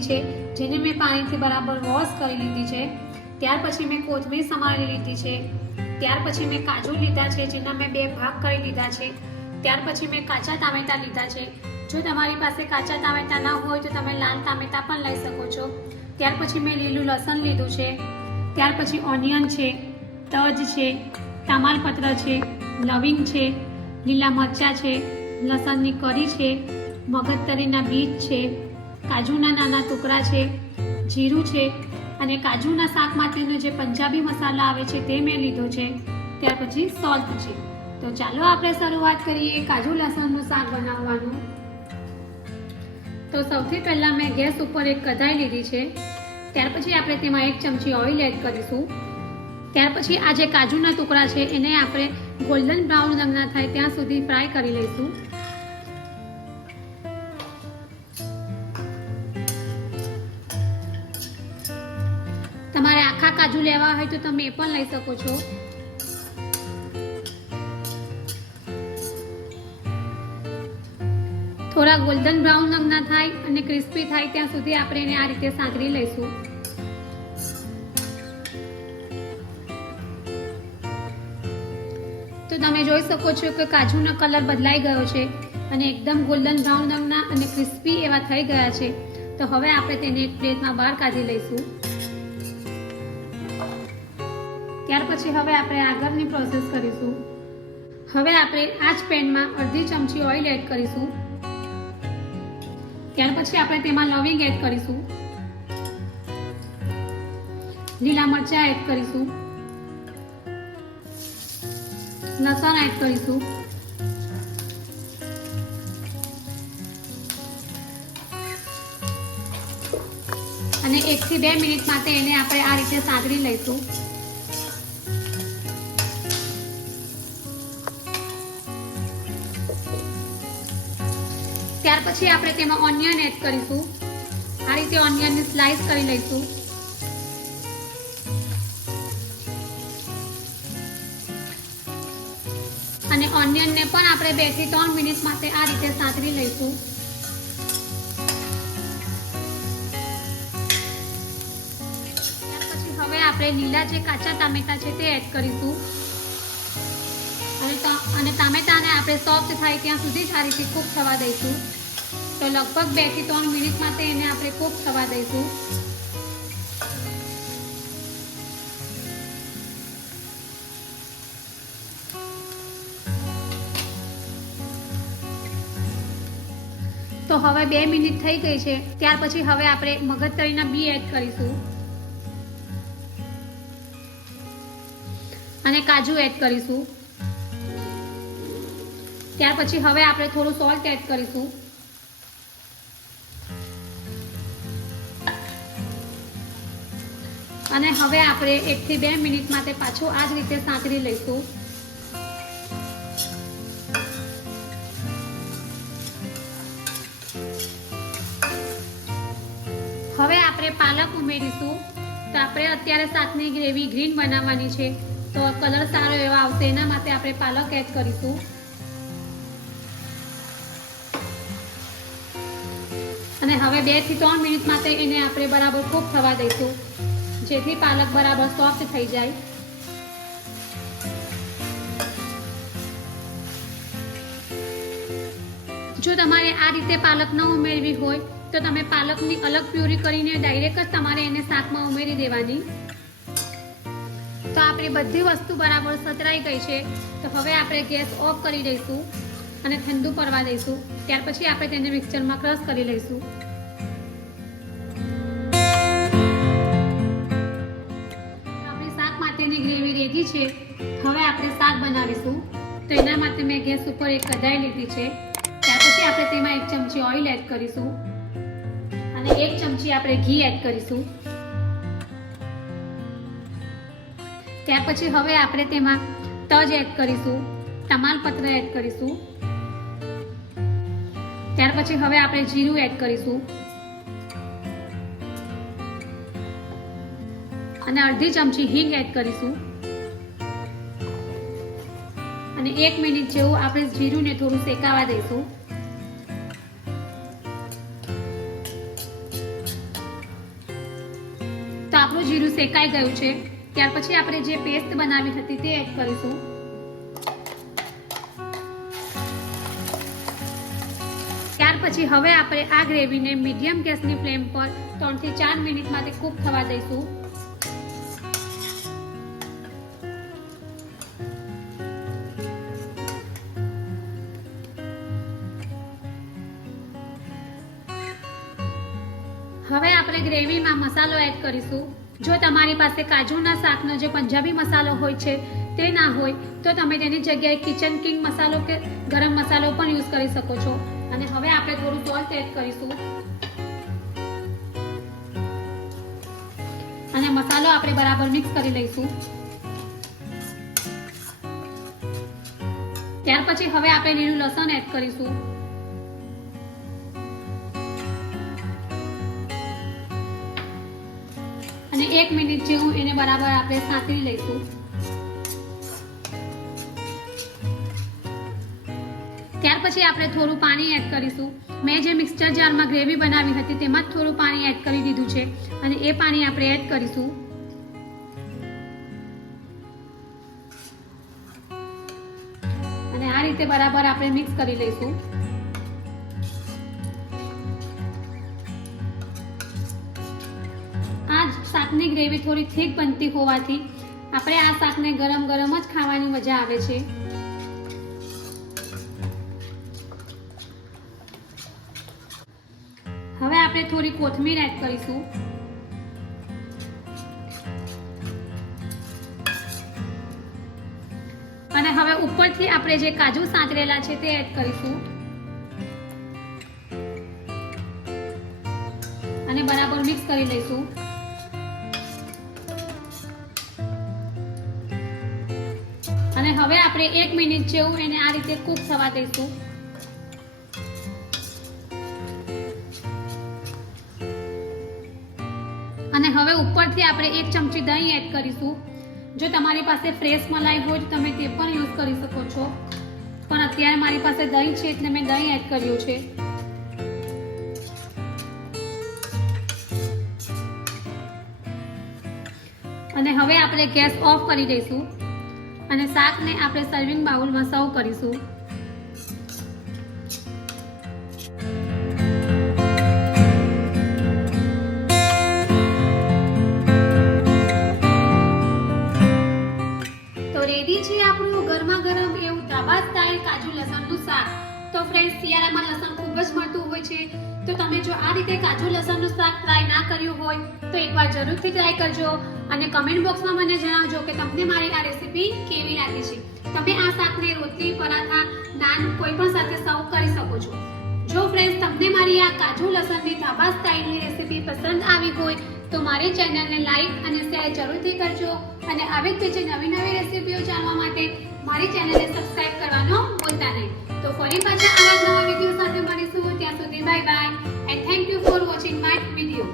લીધી છે, જેને મેં પાણીથી બરાબર વોશ કરી લીધી છે. ત્યાર પછી મેં કોથમીર સમારી લીધી છે. ત્યાર પછી મેં કાજુ લીધા છે, જેના મેં બે ભાગ કરી લીધા છે. ત્યાર પછી મેં કાચા ટામેટા લીધા છે. જો તમારી પાસે કાચા ટામેટા ન હોય, તો તમે લાલ ટામેટા પણ લઈ શકો છો. ત્યાર પછી મેં લીલું લસણ લીધું છે. ત્યાર પછી ઓનિયન છે, તજ છે, તમાલપત્ર છે, લવિંગ છે, લીલા મરચાં છે, લસણની કરી છે, મગજતરીના બીજ છે કાજુના નાના ટુકડા છે, જીરું છે અને કાજુના શાક માટેનો જે પંજાબી મસાલા આવે છે તે મેં લીધો છે. ત્યાર પછી સોલ્ટ છે. તો ચાલો આપણે શરૂઆત કરીએ કાજુ લસણનું શાક બનાવવાનું. તો સૌથી પહેલાં મેં ગેસ ઉપર એક કઢાઈ લીધી છે. ત્યાર પછી આપણે તેમાં એક ચમચી ઓઇલ એડ કરીશું. ત્યાર પછી આ જે કાજુના ટુકડા છે એને આપણે ગોલ્ડન બ્રાઉન રંગના થાય ત્યાં સુધી ફ્રાય કરી લઈશું. કાજુ લેવા હોય તો તમે એ પણ લઈ શકો છો. થોડા ગોલ્ડન બ્રાઉન રંગના થાય અને ક્રિસ્પી થાય ત્યાં સુધી આપણે એને આ રીતે સાંકળી લઈશું. તો તમે જોઈ શકો છો કે કાજુનો કલર બદલાઈ ગયો છે અને એકદમ ગોલ્ડન બ્રાઉન રંગના અને ક્રિસ્પી એવા થઈ ગયા છે. તો હવે આપણે તેને એક પ્લેટમાં બહાર કાઢી લઈશું. ત્યાર પછી હવે આપણે આગળની પ્રોસેસ કરીશું. હવે આપણે આ જ પેનમાં અડધી ચમચી ઓઇલ એડ કરીશું. ત્યાર પછી આપણે તેમાં લવિંગ એડ કરીશું. લીલા મરચાં એડ કરીશું. લસણ એડ કરીશું. અને એકથી બે મિનિટ માટે એને આપણે આ રીતે સાંતળી લઈશું. ત્યાર પછી આપણે તેમાં ઓનિયન એડ કરીશું. આ રીતે ઓનિયનની સ્લાઇસ કરી લઈશું. અને ઓનિયનને પણ આપણે બેથી ત્રણ મિનિટ માટે આ રીતે સાતરી લઈશું. પછી હવે આપણે લીલા જે કાચા ટામેટા છે તે એડ કરીશું. અને ટામેટાને આપણે સોફ્ટ થાય ત્યાં સુધી જ આ રીતે કૂક થવા દઈશું. તો લગભગ બેથી ત્રણ મિનિટ માટે એને આપણે કૂક થવા દઈશું. તો હવે બે મિનિટ થઈ ગઈ છે. ત્યાર પછી હવે આપણે મગજતરીના બી એડ કરીશું. અને કાજુ એડ કરીશું. ત્યાર પછી હવે આપણે થોડું સોલ્ટ એડ કરીશું. અને હવે આપણે એકથી બે મિનિટ માટે પાછું આ જ રીતે સાંકળી લઈશું. હવે આપણે પાલક ઉમેરીશું. તો આપણે અત્યારે શાકની ગ્રેવી ગ્રીન બનાવવાની છે. તો કલર સારો એવો આવશે. એના માટે આપણે પાલક એડ કરીશું. અને હવે બેથી ત્રણ મિનિટ માટે એને આપણે બરાબર કૂક થવા દઈશું. જેથી પાલક બરાબર સોફ્ટ થઈ જાય. જો તમારે આ રીતે પાલક ન ઉમેરવી હોય, તો તમે પાલકની અલગ પ્યુરી કરીને ડાયરેક્ટ જ તમારે એને શાકમાં ઉમેરી દેવાની. તો આપણી બધી વસ્તુ બરાબર સતરાઈ ગઈ છે. તો હવે આપણે ગેસ ઓફ કરી દઈશું. અને ઠંડુ પડવા દઈશું. ત્યાર પછી આપણે તેને મિક્સરમાં ક્રશ કરી લઈશું. આપણી શાક માટેની ગ્રેવી રેડી છે. હવે આપણે શાક બનાવીશું. તો એના માટે મેં ગેસ ઉપર એક કઢાઈ લીધી છે. ત્યાર પછી આપણે તેમાં એક ચમચી ઓઇલ એડ કરીશું. અને એક ચમચી આપણે ઘી એડ કરીશું. ત્યાર પછી હવે આપણે તેમાં તજ એડ કરીશું. તમાલપત્ર એડ કરીશું. ત્યાર પછી હવે આપણે જીરું એડ કરીશું. અને અડધી ચમચી હિંગ એડ કરીશું. અને એક મિનિટ જેવું આપણે જીરુંને થોડું શેકાવા દઈશું. તો આપણું જીરું શેકાઈ ગયું છે. ત્યાર પછી આપણે જે પેસ્ટ બનાવી હતી તે એડ કરીશું. પછી હવે આપણે આ ગ્રેવીને મીડિયમ ગેસની ફ્લેમ પર ત્રણથી ચાર મિનિટ માટે કૂક થવા દઈશું. હવે આપણે ગ્રેવીમાં મસાલો એડ કરીશું. જો તમારી પાસે કાજુના શાકનો જે પંજાબી મસાલો હોય છે તે ના હોય, તો તમે તેની જગ્યાએ કિચન કિંગ મસાલો કે ગરમ મસાલો પણ યુઝ કરી શકો છો. અને હવે આપણે થોડું સોલ્ટ એડ કરીશું. અને મસાલો આપણે બરાબર મિક્સ કરી લઈશું. ત્યાર પછી હવે આપણે લીલું લસણ એડ કરીશું. અને એક મિનિટ જેવું એને બરાબર આપણે સાંતળી લઈશું. પછી આપણે થોડું પાણી એડ કરીશું. મેં જે મિક્સચર જારમાં ગ્રેવી બનાવી હતી, તેમાં થોડું પાણી એડ કરી દીધું છે. અને એ પાણી આપણે એડ કરીશું. અને આ રીતે બરાબર આપણે મિક્સ કરી લઈશું. આ શાકની ગ્રેવી થોડી થીક બનતી હોવાથી, આપણે આ શાકને ગરમ ગરમ જ ખાવાની મજા આવે છે. થોડી કોથમીર એડ કરીશું. અને હવે ઉપરથી આપણે જે કાજુ સાંતરેલા છે તે એડ કરીશું. અને બરાબર મિક્સ કરી લઈશું. અને હવે આપણે એક મિનિટ જેવું એને આ રીતે કૂક થવા દઈશું. હવે ઉપરથી આપણે એક ચમચી દહીં એડ કરીશું. જો તમારી પાસે ફ્રેશ મલાઈ હોય તમે તે પણ યુઝ કરી શકો છો. પણ અત્યારે મારી પાસે દહીં છે એટલે મેં દહીં એડ કર્યું છે. અને હવે આપણે ગેસ ઓફ કરી દઈશું. અને શાકને આપણે સર્વિંગ બાઉલમાં સર્વ કરીશું. તો શિયાળામાં લસણ ખૂબ જ મળતું હોય છે. તો તમે જો આ રીતે કાજુ લસણનું શાક ટ્રાય ના કર્યું હોય, તો એકવાર જરૂરથી ટ્રાય કરજો અને કમેન્ટ બોક્સમાં મને જણાવજો કે તમને મારી આ રેસીપી કેવી લાગી છે. તમે આ શાકને રોટલી, પરાઠા, નાન કોઈ પણ સાથે સર્વ કરી શકો છો. જો ફ્રેન્ડ્સ તમને મારી આ કાજુ લસણની ધાબા સ્ટાઇલની રેસીપી પસંદ આવી હોય, તો મારી ચેનલને લાઈક અને શેર જરૂરથી કરજો. અને આવી જ બીજી નવી નવી રેસીપીઓ જાણવા માટે મારી ચેનલને સબસ્ક્રાઇબ કરવાનો ભૂલતા નહીં. તો ફરી પાછા આવા નવા વીડિયો સાથે મળીશું. ત્યાં સુધી bye bye and thank you for watching my video